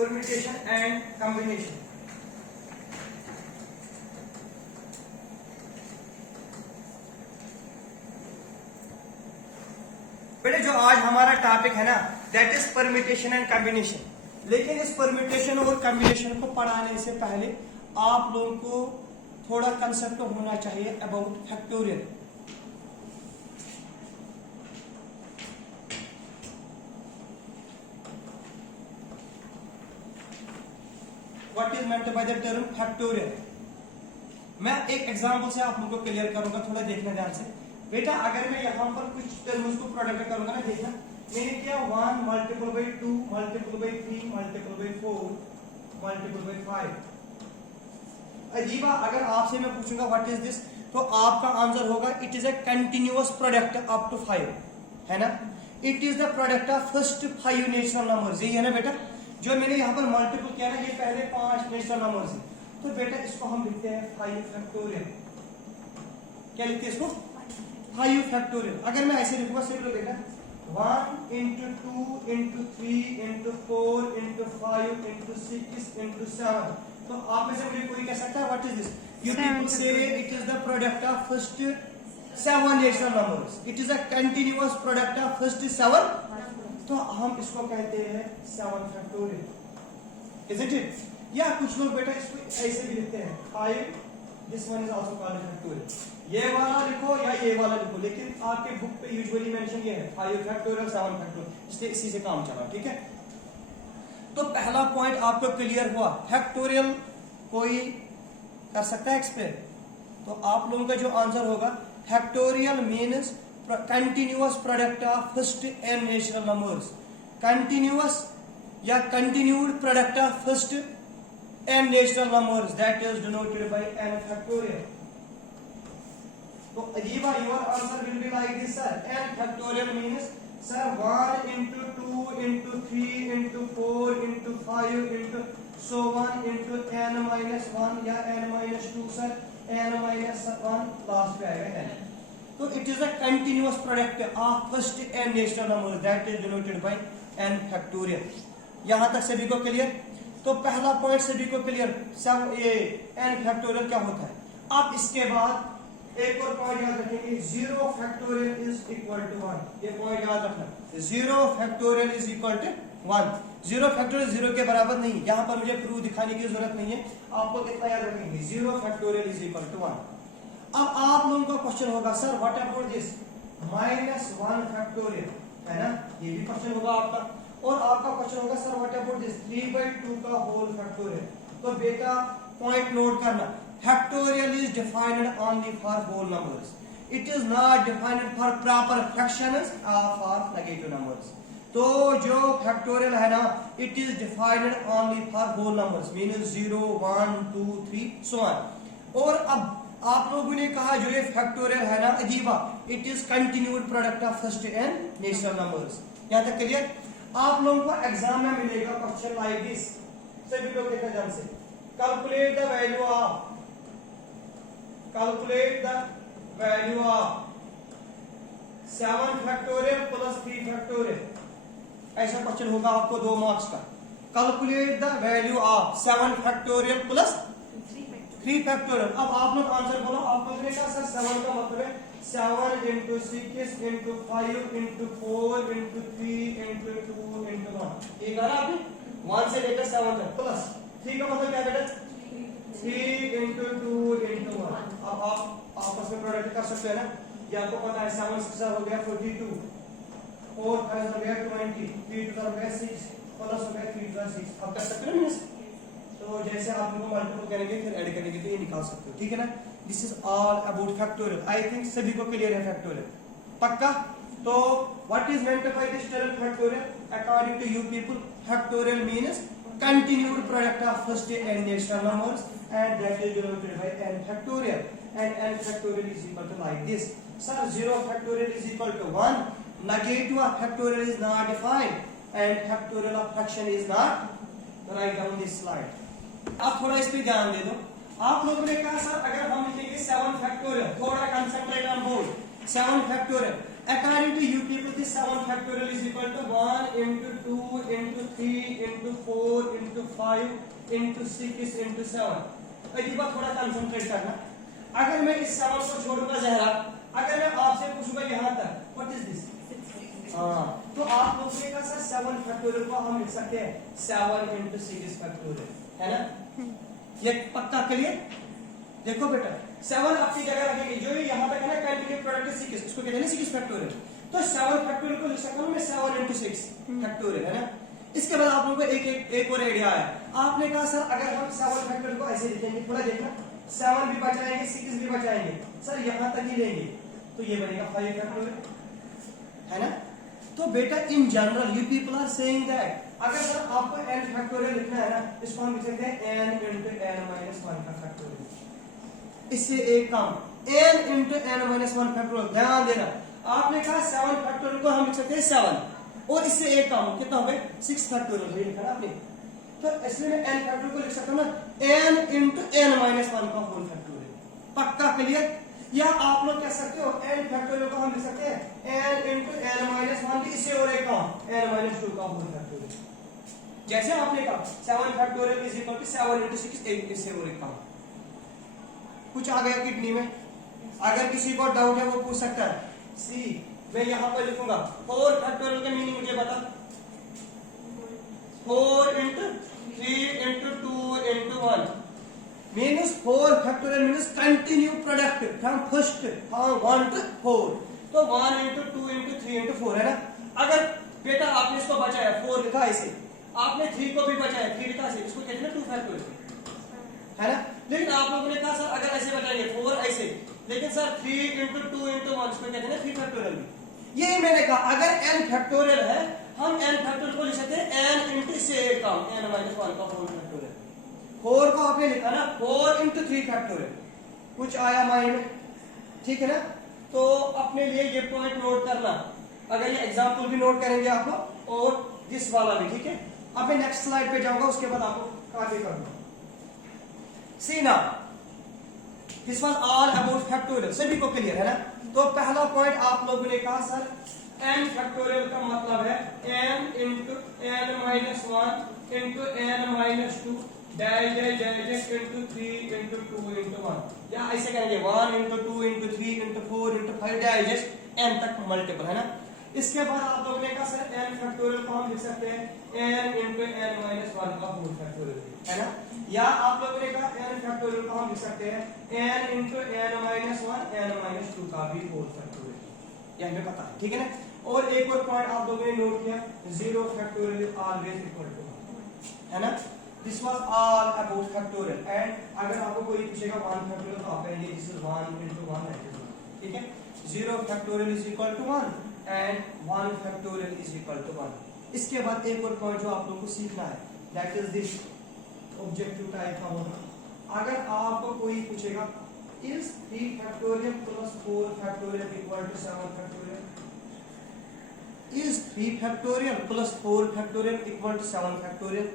permutation and combination। बेटे जो आज हमारा टॉपिक है ना that is permutation and combination. लेकिन इस परम्यूटेशन और कॉम्बिनेशन को पढ़ाने से पहले आप लोगों को थोड़ा कंसेप्ट होना चाहिए about factorial. What is meant by the term factorial. मैं एक एग्जांपल से आप लोगों को क्लियर करूंगा, थोड़ा देखना ध्यान से। बेटा अगर मैं यहाँ पर कुछ टर्म्स को प्रोडक्ट करूंगा ना, देखना मैंने किया 1 multiple by 2 multiple by 3 multiple by 4 multiple by 5। Ajiba अगर आपसे मैं पूछूंगा व्हाट इज दिस, तो आपका आंसर होगा it is a continuous product up to 5, है ना। It is the product of first 5 natural numbers, यही है ना बेटा। जो मैंने यहाँ पर मल्टीपल किया ना, ये पहले 5 नेचुरल नंबर्स है, तो बेटा इसको हम लिखते हैं 5 फैक्टोरियल। क्या लिखते हैं इसको? 5 फैक्टोरियल। अगर मैं ऐसे लिखूंगा सिर्फ बेटा 1 into 2 into 3 into 4 into 5 into 6 into 7, तो आप में से मुझे कोई कह सकता है what is this? You people say it is the product of first 7 natural numbers. It is a continuous product of first 7, तो हम इसको कहते हैं 7 फैक्टोरियल, isn't it? या कुछ लोग बेटा इसको ऐसे भी लिखते हैं 5, this one is also called factorial. ये वाला लिखो या ये वाला लिखो, लेकिन आपके बुक पे यूजुअली मेंशन ये है 5 फैक्टोरियल 7 फैक्टोरियल, इसलिए इसी से काम चला, ठीक है। तो पहला पॉइंट आपको क्लियर हुआ, फैक्टोरियल कोई कर सकता है एक्सप्लेन? तो आप लोगों का जो आंसर होगा factorial means continuous product of first n natural numbers. Continuous या continued product of first n natural numbers, that is denoted by n factorial. तो अजीबा your answer will be like this sir, n factorial means sir 1 into 2 into 3 into 4 into 5 into so on into n minus 1 या n minus 2 sir n minus 1 last पे आएगा n। तो it is a continuous product of first n natural number, that is denoted by n factorial. यहां तक सभी को clear? तो पहला पॉइंट सभी को क्लियर, सब ये n फैक्टोरियल क्या होता है। अब इसके बाद एक और पॉइंट याद रखेंगे, 0 फैक्टोरियल इज इक्वल टू 1। ये पॉइंट याद रखना, 0 factorial is equal to 1। 0 factorial 0 के बराबर नहीं, यहां पर मुझे प्रूफ दिखाने की जरूरत नहीं है, आपको कितना याद रखेंगे 0 फैक्टोरियल इज इक्वल टू 1। अब आप लोगों का क्वेश्चन होगा sir what about this -1 factorial, है ना, ये भी क्वेश्चन होगा आपका। और आपका क्वेश्चन होगा सर व्हाट अबाउट दिस 3/2 का होल फैक्टोरियल। तो बेटा पॉइंट नोट करना, factorial is defined only for whole numbers, it is not defined for proper fractions और फॉर नेगेटिव नंबर्स। तो जो फैक्टोरियल है ना, it is defined only for whole numbers, means 0 1 2 3 so on. और अब आप लोगों ने कहा जो ये फैक्टोरियल है ना अजीबा, it is continued product of first n natural numbers. यहां तक क्लियर? आप लोगों को एग्जाम में मिलेगा क्वेश्चन लाइक दिस, सभी लोग देखना ध्यान से, calculate the value of 7 factorial plus 3 factorial. ऐसा क्वेश्चन होगा आपको 2 मार्क्स का। Calculate the value of 7 factorial plus 3 factorial. अब आप लोग आंसर बोलो, आप लोगों ने कहा सर 7 का मतलब है 7 into 6 into 5 into 4 into 3 into 2 into 1। ये कहा आपने 1 से लेकर 7 तक, प्लस 3 का मतलब क्या बेटा 3 into 2 into 1। अब आप आपस में प्रोडक्ट कर सकते हैं ना, ये आपको पता है 7 6 हो गया 42, 4 5 हो गया 20, 3 2 हो गया 6 प्लस हो गया 3 2 6। आप कर सकते हो ना, तो जैसे आप लोग मल्टीपल करेंगे फिर ऐड करेंगे तो ये निकाल सकते हो, ठीक है ना। This is all about factorial. I think सभी को क्लियर है फैक्टोरियल, पक्का? तो what is meant by this term factorial? According to you people, factorial means continued product of first n natural numbers and that is denoted by n factorial, and n factorial is equal to like this. Sir 0 factorial is equal to 1, negative of factorial is not defined, and factorial of fraction is not write down this slide। आप थोड़ा इस पे ध्यान दे दो। आप लोगों ने कहा सर अगर हम लिखेंगे 7 फैक्टोरियल, थोड़ा concentrate on board, 7 factorial according to you people, this 7 factorial is equal to 1 into 2 into 3 into 4 into 5 into 6 into 7। Ajiba थोड़ा कंसंट्रेट करना। अगर मैं इस 7 को छोड़ूंगा जहरा, अगर मैं आपसे पूछूंगा यहाँ तक व्हाट इज दिस, तो आप लोग ने कहा सर 7 फैक्टोरियल को हम लिख सकते हैं 7 into 6 फैक्टोरियल, है ना? ये पक्का क्लियर? देखो बेटा 7 अपनी जगह रखेंगे, जो यहाँ तक है ना कंटिन्यू प्रोडक्ट 6, इसको कहते हैं 6 फैक्टोरियल, तो 7 फैक्टोरियल को लिख सकता हूँ मैं 7 into 6 फैक्टोरियल, है ना? इसके बाद आप लोगों को एक और आइडिया आया। आपने कहा सर अगर हम 7 फैक्टोरियल को ऐसे लिखेंगे, थोड़ा देखना, 7 भी बचाएंगे 6 भी बचाएंगे, सर यहाँ तक ही लेंगे तो ये बनेगा 5 फैक्टोरियल, है ना? तो बेटा in general you people are saying that अगर सर आपको n फैक्टोरियल लिखना है ना, इसको हम लिख सकते हैं n into n minus 1 का फैक्टोरियल, इससे एक कम n into n minus 1 factorial. ध्यान देना, आपने कहा 7 फैक्टोरियल को हम लिख सकते हैं 7 और इससे एक कम कितना हो गया 6 फैक्टोरियल, ये लिखा ना आपने, तो इसलिए मैं n फैक्टोरियल को लिख सकता हूँ ना n into n minus 1 का होल फैक्टोरियल। पक्का क्लियर? या आप लोग कह सकते हो n फैक्टोरियल को हम लिख सकते हैं n into n minus 1 की इससे और एक कम n minus 2 का होल फैक्टोरियल। जैसे आपने कहा 7 factorial is equal to 7 into 6 इससे और एक कम। कुछ आ गया किडनी में? अगर किसी को डाउट है वो पूछ सकता है। सी मैं यहाँ पर लिखूंगा 4 फैक्टोरियल का मीनिंग मुझे बता। 4 into 3 into 2 into 1 means 4 factorial means continue product from first from 1 to 4, तो 1 into 2 into 3 into 4 है ना? अगर बेटा आपने इसको बचाया 4 लिखा ऐसे, आपने 3 को भी बचाया 3 लिखा ऐसे, इसको कहते हैं ना 2 फैक्टोरियल, है ना? लेकिन आप लोगों ने कहा सर अगर ऐसे बचाएंगे 4 ऐसे, लेकिन सर 3 into 2 into 1 इसको कहते हैं ना 3 फैक्टोरियल भी। यही मैंने कहा अगर n फैक्टोरियल है हम n फैक्टोरियल को लिख सकते हैं n into से एक कम n minus 1 का होल फैक्टोरियल। 4 को आपने लिखा ना 4 into 3 फैक्टोरियल। कुछ आया माइंड में? ठीक है ना? तो अपने लिए ये पॉइंट नोट करना, अगर ये एग्जांपल भी नोट करेंगे आप लोग और दिस वाला भी, ठीक है? अब मैं नेक्स्ट स्लाइड पे जाऊंगा, उसके बाद आपको आगे करूंगा। सी ना this was all about factorial, सभी को क्लियर है ना? तो पहला पॉइंट आप लोगों ने कहा सर n फैक्टोरियल का मतलब है n into n minus 1 into n minus 2 dash dash dash into 3 into 2 into 1, या ऐसे करेंगे 1 into 2 into 3 into 4 into 5 dash dash n तक मल्टीपल, है ना? इसके बाद आप लोगों ने कहा सर n फैक्टोरियल को हम लिख सकते हैं n into n minus 1 का होल फैक्टोरियल, है ना? या आप लोगों ने कहा n फैक्टोरियल को हम लिख सकते हैं n into n minus 1 n minus 2 का भी होल फैक्टोरियल, ये हमें पता है, ठीक है ना? और एक और पॉइंट आप लोगों ने नोट किया 0 factorial is always equal to 1, है ना? This was all about factorial. And अगर आपको कोई पूछेगा 1 फैक्टोरियल तो आप कहेंगे this is 1 into 1 that is 1, ठीक है? 0 factorial is equal to 1 and 1 factorial is equal to 1। इसके बाद एक और पॉइंट जो आप लोगों को सीखना है that is this objective type का होगा। अगर आपको कोई पूछेगा is 3 factorial plus 4 factorial equal to 7 factorial, is 3 factorial plus 4 factorial equal to 7 factorial.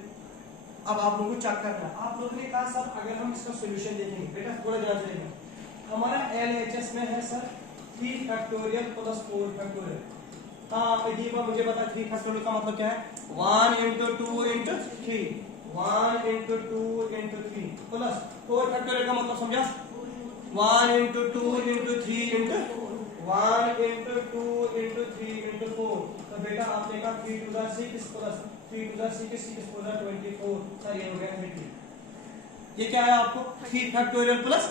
अब आप लोगों को चेक करना, आप लोगों ने कहा सर अगर हम इसका सॉल्यूशन देखेंगे, बेटा थोड़ा ध्यान से देखना, हमारा LHS में है सर 3 फैक्टोरियल प्लस 4 फैक्टोरियल। हाँ अजीबा मुझे बता 3 फैक्टोरियल का मतलब क्या है? 1 into 2 into 3, 1 into 2 into 3 plus 4 factorial का मतलब समझा? 1 into 2 into 3 into 1 into 2 into 3 into 4। तो बेटा आपने कहा 3 to the 6 plus 3 to the 6 6 to the 24, sir ये हो गया 30। ये क्या है आपको 3 फैक्टोरियल प्लस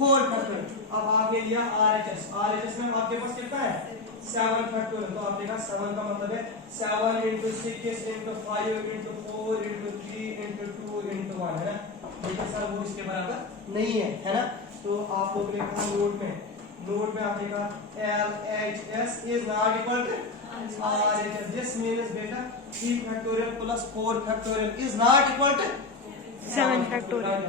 4 फैक्टोरियल। अब आपने लिया RHS, RHS में आपके पास कितना है 7 फैक्टोरियल, तो आपने कहा 7 का मतलब है 7 into 6 into 5 into 4 into 3 into 2 into 1, है ना? लेकिन सर वो इसके बराबर नहीं है ना? तो आप लोग ने कहा नोट में आपने कहा LHS is not equal to RHS. This means बेटा 3 factorial plus 4 factorial is not equal to 7 factorial.